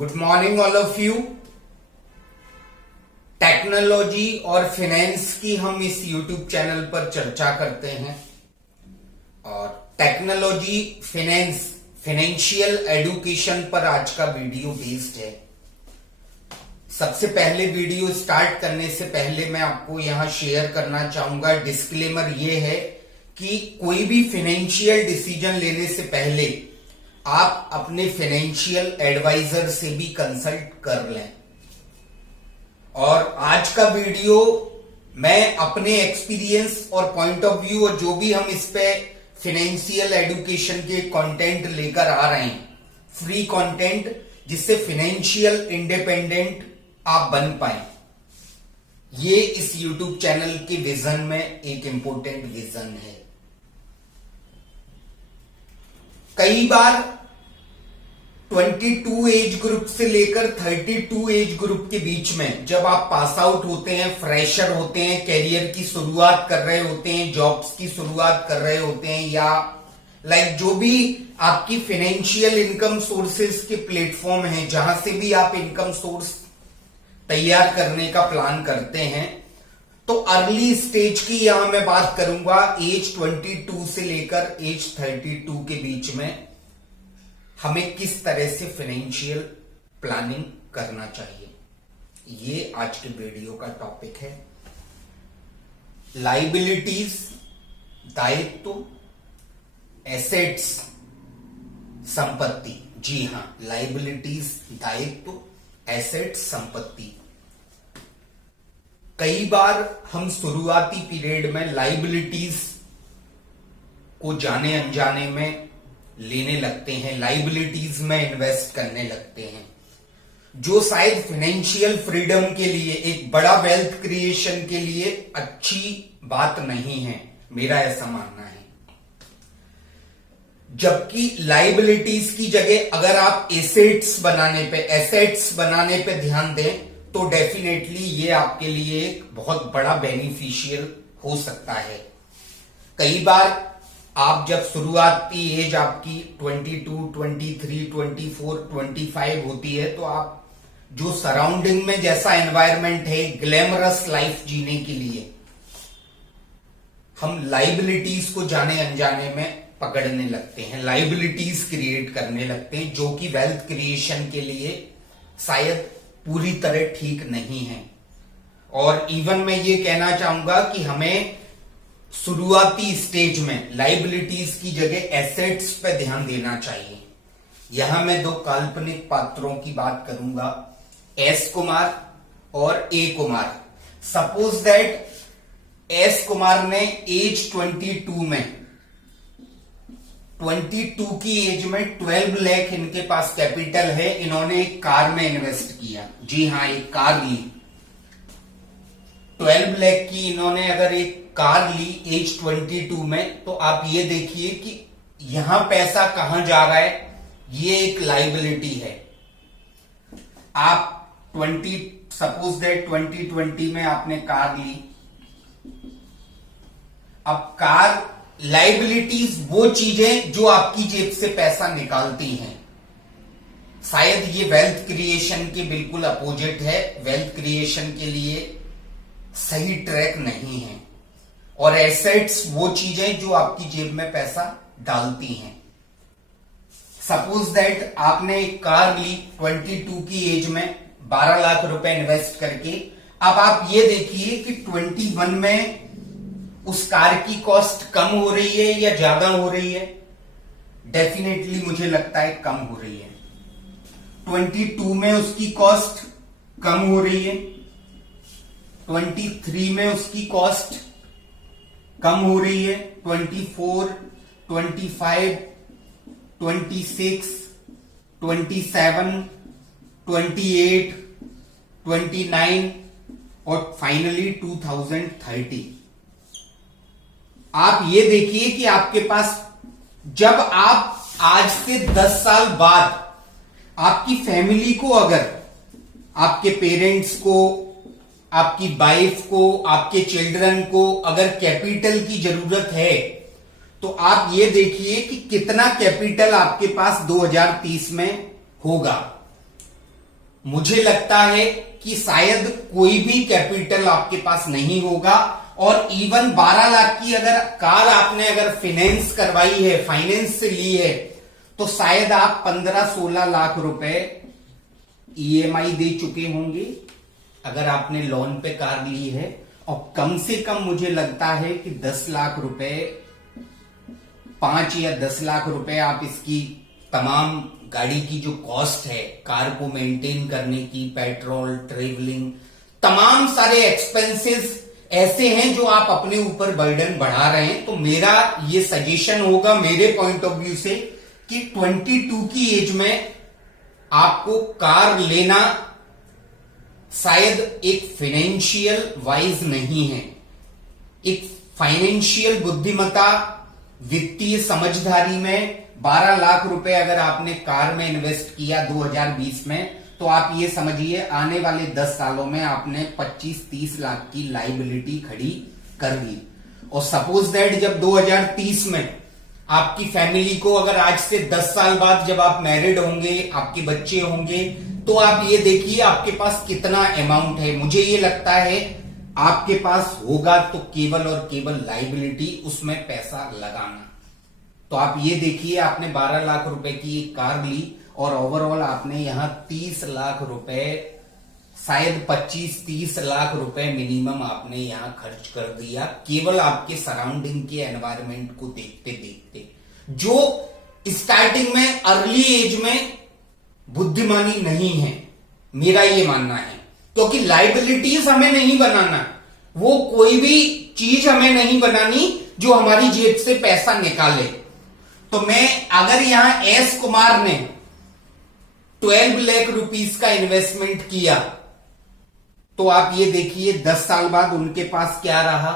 Good morning all of you. Technology और finance की हम इस यूट्यूब चैनल पर चर्चा करते हैं और टेक्नोलॉजी फाइनेंस फाइनेंशियल एडुकेशन पर आज का वीडियो बेस्ड है। सबसे पहले वीडियो स्टार्ट करने से पहले मैं आपको यहां शेयर करना चाहूंगा, डिस्क्लेमर ये है कि कोई भी फाइनेंशियल डिसीजन लेने से पहले आप अपने फाइनेंशियल एडवाइजर से भी कंसल्ट कर लें। और आज का वीडियो मैं अपने एक्सपीरियंस और पॉइंट ऑफ व्यू और जो भी हम इस पे फाइनेंशियल एडुकेशन के कंटेंट लेकर आ रहे हैं, फ्री कंटेंट, जिससे फाइनेंशियल इंडिपेंडेंट आप बन पाए, ये इस यूट्यूब चैनल के विजन में एक इंपॉर्टेंट विजन है। कई बार 22 एज ग्रुप से लेकर 32 एज ग्रुप के बीच में जब आप पास आउट होते हैं, फ्रेशर होते हैं, कैरियर की शुरुआत कर रहे होते हैं, जॉब्स की शुरुआत कर रहे होते हैं, या जो भी आपकी फाइनेंशियल इनकम सोर्सेज के प्लेटफॉर्म हैं, जहां से भी आप इनकम सोर्स तैयार करने का प्लान करते हैं, तो अर्ली स्टेज की यहां मैं बात करूंगा एज 22 से लेकर एज 32 के बीच में हमें किस तरह से फाइनेंशियल प्लानिंग करना चाहिए। ये आज के वीडियो का टॉपिक है। लाइबिलिटीज, दायित्व, एसेट्स, संपत्ति। जी हां, लाइबिलिटीज, दायित्व, एसेट्स, संपत्ति। कई बार हम शुरुआती पीरियड में लाइबिलिटीज को जाने अनजाने में लेने लगते हैं, लाइबिलिटीज में इन्वेस्ट करने लगते हैं, जो शायद फाइनेंशियल फ्रीडम के लिए, एक बड़ा वेल्थ क्रिएशन के लिए अच्छी बात नहीं है, मेरा ऐसा मानना है। जबकि लाइबिलिटीज की जगह अगर आप एसेट्स बनाने पे ध्यान दें तो डेफिनेटली ये आपके लिए एक बहुत बड़ा बेनिफिशियल हो सकता है। कई बार आप जब शुरुआती एज आपकी 22, 23, 24, 25 होती है, तो आप जो सराउंडिंग में जैसा एनवायरनमेंट है, ग्लैमरस लाइफ जीने के लिए हम लाइबिलिटीज को जाने अनजाने में पकड़ने लगते हैं, लाइबिलिटीज क्रिएट करने लगते हैं, जो कि वेल्थ क्रिएशन के लिए शायद पूरी तरह ठीक नहीं है। और इवन मैं ये कहना चाहूंगा कि हमें शुरुआती स्टेज में लाइबिलिटीज की जगह एसेट्स पे ध्यान देना चाहिए। यहां मैं दो काल्पनिक पात्रों की बात करूंगा, एस कुमार और A Kumar. Suppose that S Kumar ने एज 22 की एज में 12 लाख इनके पास कैपिटल है, इन्होंने एक कार में इन्वेस्ट किया। जी हां, एक कार ली, 12 लाख की इन्होंने अगर एक कार ली एज 22 में, तो आप ये देखिए कि यहां पैसा कहां जा रहा है, ये एक लाइबिलिटी है। आप सपोज दैट 2020 में आपने कार ली। अब कार लाइबिलिटीज वो चीजें जो आपकी जेब से पैसा निकालती हैं, शायद ये वेल्थ क्रिएशन के बिल्कुल अपोजिट है, वेल्थ क्रिएशन के लिए सही ट्रैक नहीं है। और एसेट्स वो चीजें जो आपकी जेब में पैसा डालती हैं। सपोज दैट आपने एक कार ली 22 की एज में 12 लाख रुपए इन्वेस्ट करके। अब आप ये देखिए कि 21 में उस कार की कॉस्ट कम हो रही है या ज्यादा हो रही है? डेफिनेटली मुझे लगता है कम हो रही है। 22 में उसकी कॉस्ट कम हो रही है, 23 में उसकी कॉस्ट कम हो रही है, 24, 25, 26, 27, 28, 29 और फाइनली 2030। आप ये देखिए कि आपके पास, जब आप आज से 10 साल बाद आपकी फैमिली को, अगर आपके पेरेंट्स को, आपकी वाइफ को, आपके चिल्ड्रन को अगर कैपिटल की जरूरत है, तो आप ये देखिए कि कितना कैपिटल आपके पास 2030 में होगा। मुझे लगता है कि शायद कोई भी कैपिटल आपके पास नहीं होगा, और इवन 12 लाख की अगर कार आपने अगर फाइनेंस करवाई है, फाइनेंस से ली है, तो शायद आप 15-16 लाख रुपए ईएमआई दे चुके होंगे अगर आपने लोन पे कार ली है। और कम से कम मुझे लगता है कि 10 लाख रुपए, 5 या 10 लाख रुपए आप इसकी तमाम गाड़ी की जो कॉस्ट है, कार को मेंटेन करने की, पेट्रोल, ट्रेवलिंग, तमाम सारे एक्सपेंसेस ऐसे हैं जो आप अपने ऊपर बर्डन बढ़ा रहे हैं। तो मेरा ये सजेशन होगा मेरे पॉइंट ऑफ व्यू से कि 22 की एज में आपको कार लेना शायद एक फाइनेंशियल वाइज नहीं है। एक फाइनेंशियल बुद्धिमत्ता, वित्तीय समझदारी में 12 लाख रुपए अगर आपने कार में इन्वेस्ट किया 2020 में, तो आप ये समझिए आने वाले 10 सालों में आपने 25-30 लाख की लाइबिलिटी खड़ी कर दी। और सपोज दैट जब 2030 में आपकी फैमिली को, अगर आज से 10 साल बाद जब आप मैरिड होंगे, आपके बच्चे होंगे, तो आप ये देखिए आपके पास कितना अमाउंट है। मुझे ये लगता है आपके पास होगा तो केवल और केवल लाइबिलिटी, उसमें पैसा लगाना। तो आप ये देखिए आपने 12 लाख रुपए की एक कार ली और ओवरऑल आपने यहां 30 लाख रुपए, शायद 25-30 लाख रुपए मिनिमम आपने यहां खर्च कर दिया, केवल आपके सराउंडिंग के एनवायरनमेंट को देखते देखते, जो स्टार्टिंग में अर्ली एज में बुद्धिमानी नहीं है, मेरा ये मानना है। क्योंकि लाइबिलिटीज हमें नहीं बनाना, वो कोई भी चीज हमें नहीं बनानी जो हमारी जेब से पैसा निकाले। तो मैं अगर यहां एस कुमार ने 12 लाख रुपीस का इन्वेस्टमेंट किया, तो आप ये देखिए 10 साल बाद उनके पास क्या रहा,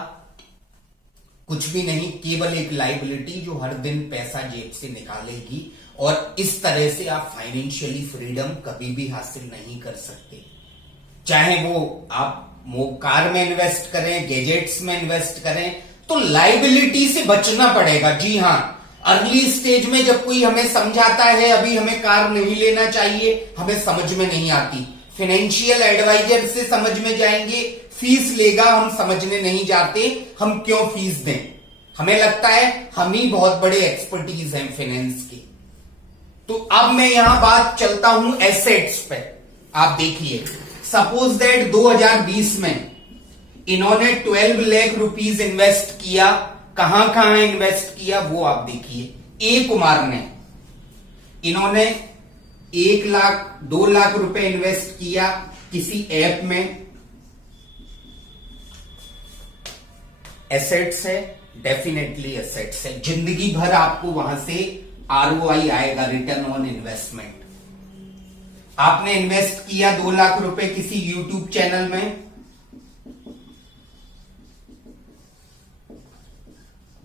कुछ भी नहीं, केवल एक लाइबिलिटी जो हर दिन पैसा जेब से निकालेगी। और इस तरह से आप फाइनेंशियली फ्रीडम कभी भी हासिल नहीं कर सकते। चाहे वो आप कार में इन्वेस्ट करें, गैजेट्स में इन्वेस्ट करें, तो लाइबिलिटी से बचना पड़ेगा। जी हां, अर्ली स्टेज में जब कोई हमें समझाता है अभी हमें कार नहीं लेना चाहिए, हमें समझ में नहीं आती, फाइनेंशियल एडवाइजर से समझ में जाएंगे, फीस लेगा, हम समझने नहीं जाते, हम क्यों फीस दें, हमें लगता है हम ही बहुत बड़े एक्सपर्टीज हैं फाइनेंस के। तो अब मैं यहां बात चलता हूं एसेट्स पे। आप देखिए सपोज दैट 2020 में इन्होंने 12 लाख रुपीस इन्वेस्ट किया, कहां कहां इन्वेस्ट किया वो आप देखिए। ए कुमार ने, इन्होंने 1 लाख 2 लाख रुपए इन्वेस्ट किया किसी ऐप में, एसेट्स है, डेफिनेटली एसेट्स है, जिंदगी भर आपको वहां से आरओआई आएगा, रिटर्न ऑन इन्वेस्टमेंट। आपने इन्वेस्ट किया 2 लाख रुपए किसी यूट्यूब चैनल में,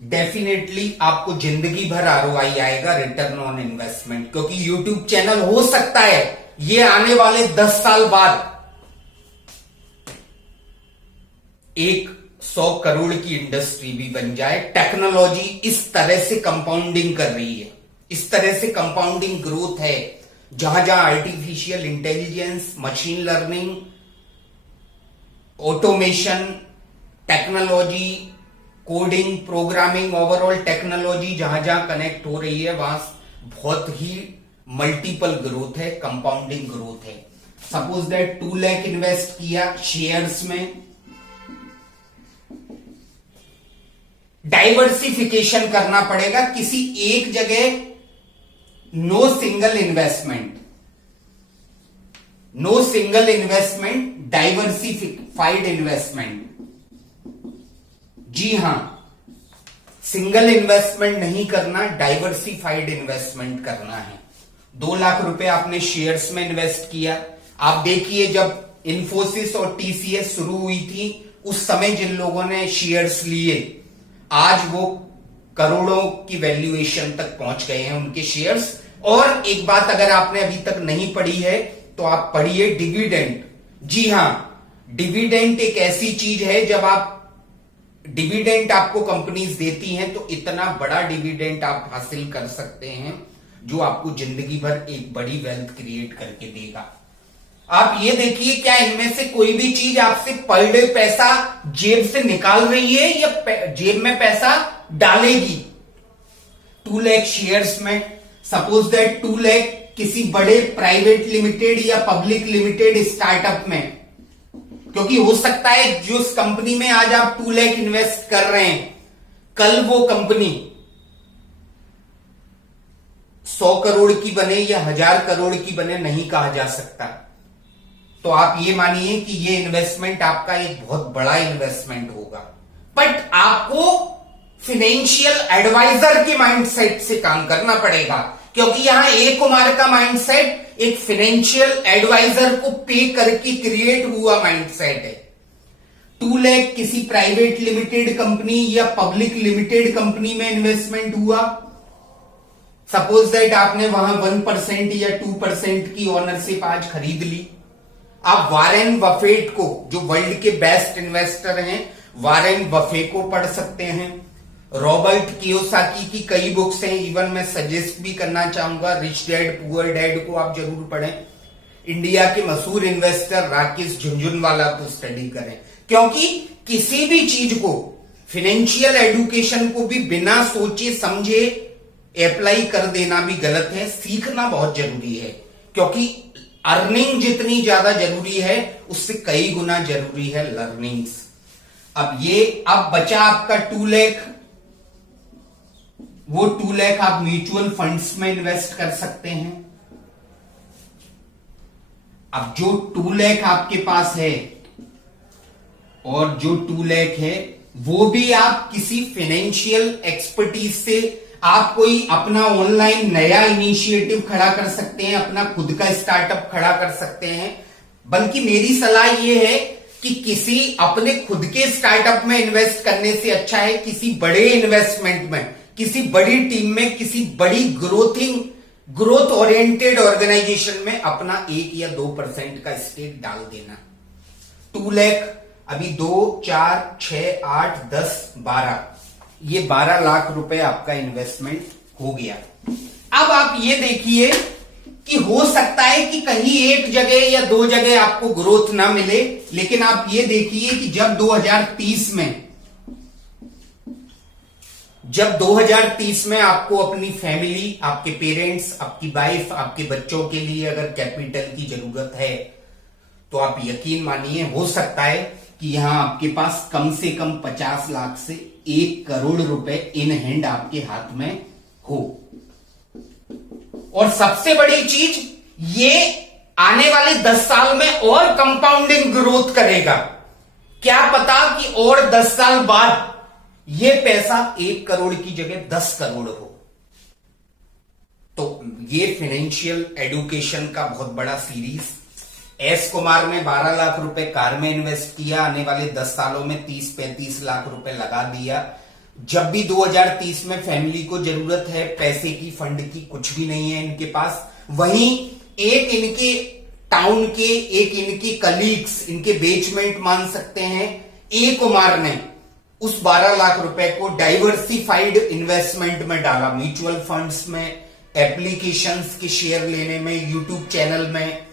डेफिनेटली आपको जिंदगी भर आरओआई आएगा, रिटर्न ऑन इन्वेस्टमेंट। क्योंकि यूट्यूब चैनल हो सकता है ये आने वाले 10 साल बाद एक 100 करोड़ की इंडस्ट्री भी बन जाए। टेक्नोलॉजी इस तरह से कंपाउंडिंग कर रही है, इस तरह से कंपाउंडिंग ग्रोथ है, जहां जहां artificial intelligence, machine learning, automation, technology, coding, programming, overall technology जहां जहां कनेक्ट हो रही है वहां बहुत ही मल्टीपल ग्रोथ है, कंपाउंडिंग ग्रोथ है। सपोज दैट 2 लाख इन्वेस्ट किया शेयर्स में, डाइवर्सिफिकेशन करना पड़ेगा, किसी एक जगह no single investment, no single investment, diversified investment. जी हां, सिंगल इन्वेस्टमेंट नहीं करना, डाइवर्सिफाइड इन्वेस्टमेंट करना है। 2 लाख रुपए आपने शेयर्स में इन्वेस्ट किया। आप देखिए जब इन्फोसिस और टीसीएस शुरू हुई थी उस समय जिन लोगों ने शेयर्स लिए, आज वो करोड़ों की वैल्यूएशन तक पहुंच गए हैं उनके शेयर्स। और एक बात अगर आपने अभी तक नहीं पढ़ी है तो आप पढ़िए डिविडेंड। जी हां, डिविडेंड एक ऐसी चीज है, जब आप डिविडेंड आपको कंपनीज देती हैं तो इतना बड़ा डिविडेंड आप हासिल कर सकते हैं जो आपको जिंदगी भर एक बड़ी वेल्थ क्रिएट करके देगा। आप ये देखिए, क्या इनमें से कोई भी चीज आपसे पर डे पैसा जेब से निकाल रही है या जेब में पैसा डालेगी? 2 लाख शेयर्स में, सपोज दैट 2 लाख किसी बड़े प्राइवेट लिमिटेड या पब्लिक लिमिटेड स्टार्टअप में, क्योंकि हो सकता है जो उस कंपनी में आज आप 2 लाख इन्वेस्ट कर रहे हैं, कल वो कंपनी 100 करोड़ की बने या 1000 करोड़ की बने, नहीं कहा जा सकता। तो आप ये मानिए कि ये इन्वेस्टमेंट आपका एक बहुत बड़ा इन्वेस्टमेंट होगा, बट आपको फाइनेंशियल एडवाइजर के माइंडसेट से काम करना पड़ेगा, क्योंकि यहां ए कुमार का माइंडसेट एक फाइनेंशियल एडवाइजर को पे करके क्रिएट हुआ माइंडसेट है। 2 लाख किसी प्राइवेट लिमिटेड कंपनी या पब्लिक लिमिटेड कंपनी में इन्वेस्टमेंट हुआ, सपोज दैट आपने वहां 1% या 2% की ओनरशिप आज खरीद ली। आप वारेन बफेट को, जो वर्ल्ड के बेस्ट इन्वेस्टर हैं, वारेन बफे को पढ़ सकते हैं। रॉबर्ट कियोसाकी की कई बुक्स हैं, इवन मैं सजेस्ट भी करना चाहूंगा, रिच डैड पुअर डैड को आप जरूर पढ़ें। इंडिया के मशहूर इन्वेस्टर राकेश झुंझुनवाला को स्टडी करें, क्योंकि किसी भी चीज को, फाइनेंशियल एजुकेशन को भी बिना सोचे समझे अप्लाई कर देना भी गलत है। सीखना बहुत जरूरी है, क्योंकि अर्निंग जितनी ज्यादा जरूरी है उससे कई गुना जरूरी है लर्निंग्स। अब बचा आपका 2 लाख, वो 2 लाख आप म्यूचुअल फंड्स में इन्वेस्ट कर सकते हैं। अब जो 2 लाख आपके पास है और जो 2 लाख है वो भी आप किसी फाइनेंशियल एक्सपर्टीज से, आप कोई अपना ऑनलाइन नया इनिशिएटिव खड़ा कर सकते हैं, अपना खुद का स्टार्टअप खड़ा कर सकते हैं। बल्कि मेरी सलाह यह है कि किसी अपने खुद के स्टार्टअप में इन्वेस्ट करने से अच्छा है किसी बड़े इन्वेस्टमेंट में, किसी बड़ी टीम में, किसी बड़ी ग्रोथ ओरिएंटेड ऑर्गेनाइजेशन में अपना 1 या 2% का स्टेक डाल देना। 2 लाख अभी 2, 4, 6, 8, 10, 12, ये 12 लाख रुपए आपका इन्वेस्टमेंट हो गया। अब आप ये देखिए कि हो सकता है कि कहीं एक जगह या 2 जगह आपको ग्रोथ ना मिले, लेकिन आप ये देखिए कि जब 2030 में आपको अपनी फैमिली, आपके पेरेंट्स, आपकी वाइफ, आपके बच्चों के लिए अगर कैपिटल की जरूरत है, तो आप यकीन मानिए हो सकता है कि यहां आपके पास कम से कम 50 लाख से 1 करोड़ रुपए इन हैंड आपके हाथ में हो। और सबसे बड़ी चीज, ये आने वाले 10 साल में और कंपाउंडिंग ग्रोथ करेगा। क्या पता कि और 10 साल बाद ये पैसा 1 करोड़ की जगह 10 करोड़ हो। तो ये फाइनेंशियल एजुकेशन का बहुत बड़ा सीरीज। एस कुमार ने 12 लाख रुपए कार में इन्वेस्ट किया, आने वाले 10 सालों में 30-35 लाख रुपए लगा दिया। जब भी 2030 में फैमिली को जरूरत है पैसे की, फंड की, कुछ भी नहीं है इनके पास, वहीं एक इनके टाउन के, एक इनके कलीग्स, इनके बेचमेंट मान सकते हैं, ए कुमार ने उस 12 लाख रुपए को डाइवर्सिफाइड इन्वेस्टमेंट में डाला, म्यूचुअल फंड्स में, एप्लीकेशंस के शेयर लेने में, यूट्यूब चैनल में,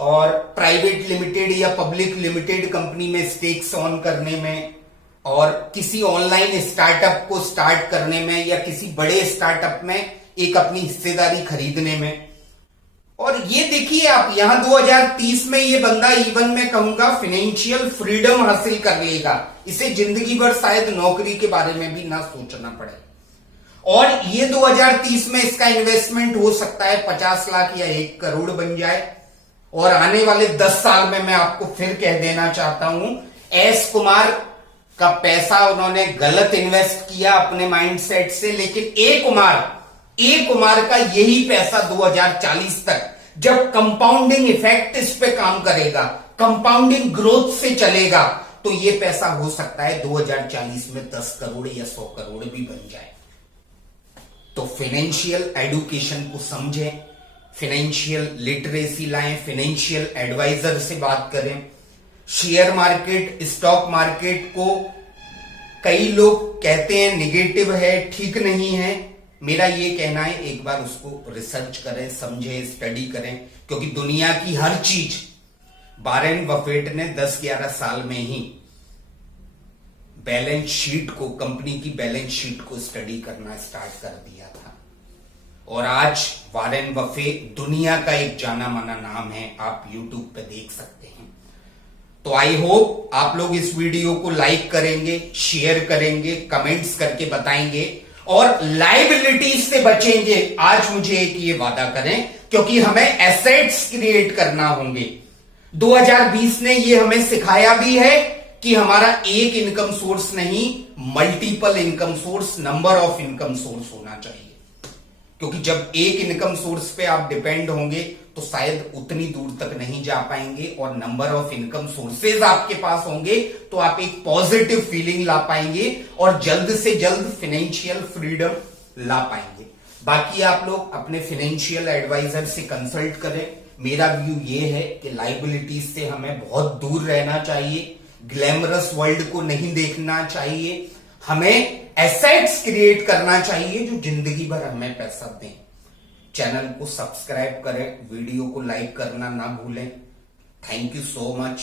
और प्राइवेट लिमिटेड या पब्लिक लिमिटेड कंपनी में स्टेक्स ऑन करने में, और किसी ऑनलाइन स्टार्टअप को स्टार्ट करने में, या किसी बड़े स्टार्टअप में एक अपनी हिस्सेदारी खरीदने में। और ये देखिए आप यहां 2030 में ये बंदा, इवन मैं कहूंगा फाइनेंशियल फ्रीडम हासिल कर लेगा, इसे जिंदगी भर शायद नौकरी के बारे में भी ना सोचना पड़े। और ये 2030 में इसका इन्वेस्टमेंट हो सकता है 50 लाख या 1 करोड़ बन जाए। और आने वाले 10 साल में मैं आपको फिर कह देना चाहता हूं, एस कुमार का पैसा उन्होंने गलत इन्वेस्ट किया अपने माइंडसेट से, लेकिन ए कुमार का यही पैसा 2040 तक, जब कंपाउंडिंग इफेक्ट इस पे काम करेगा, कंपाउंडिंग ग्रोथ से चलेगा, तो ये पैसा हो सकता है 2040 में 10 करोड़ या 100 करोड़ भी बन जाए। तो फाइनेंशियल एजुकेशन को समझें, फाइनेंशियल लिटरेसी लाएं, फाइनेंशियल एडवाइजर से बात करें। शेयर मार्केट, स्टॉक मार्केट को कई लोग कहते हैं निगेटिव है, ठीक नहीं है, मेरा ये कहना है एक बार उसको रिसर्च करें, समझें, स्टडी करें, क्योंकि दुनिया की हर चीज वॉरेन बफेट ने 10-11 साल में ही बैलेंस शीट को, कंपनी की बैलेंस शीट को स्टडी करना स्टार्ट कर दिया था। और आज वॉरेन बफेट दुनिया का एक जाना माना नाम है, आप यूट्यूब पे देख सकते हैं। तो आई होप आप लोग इस वीडियो को लाइक करेंगे, शेयर करेंगे, कमेंट्स करके बताएंगे और लायबिलिटीज से बचेंगे। आज मुझे एक ये वादा करें, क्योंकि हमें एसेट्स क्रिएट करना होंगे। 2020 ने ये हमें सिखाया भी है कि हमारा एक इनकम सोर्स नहीं, multiple income source, number of income source होना चाहिए। क्योंकि जब एक इनकम सोर्स पे आप डिपेंड होंगे तो शायद उतनी दूर तक नहीं जा पाएंगे, और नंबर ऑफ इनकम सोर्सेज आपके पास होंगे तो आप एक पॉजिटिव फीलिंग ला पाएंगे और जल्द से जल्द फाइनेंशियल फ्रीडम ला पाएंगे। बाकी आप लोग अपने फाइनेंशियल एडवाइजर से कंसल्ट करें। मेरा व्यू ये है कि लायबिलिटीज से हमें बहुत दूर रहना चाहिए, ग्लैमरस वर्ल्ड को नहीं देखना चाहिए, हमें एसेट्स क्रिएट करना चाहिए जो जिंदगी भर हमें पैसा दें। चैनल को सब्सक्राइब करें, वीडियो को लाइक करना ना भूलें। Thank you so much.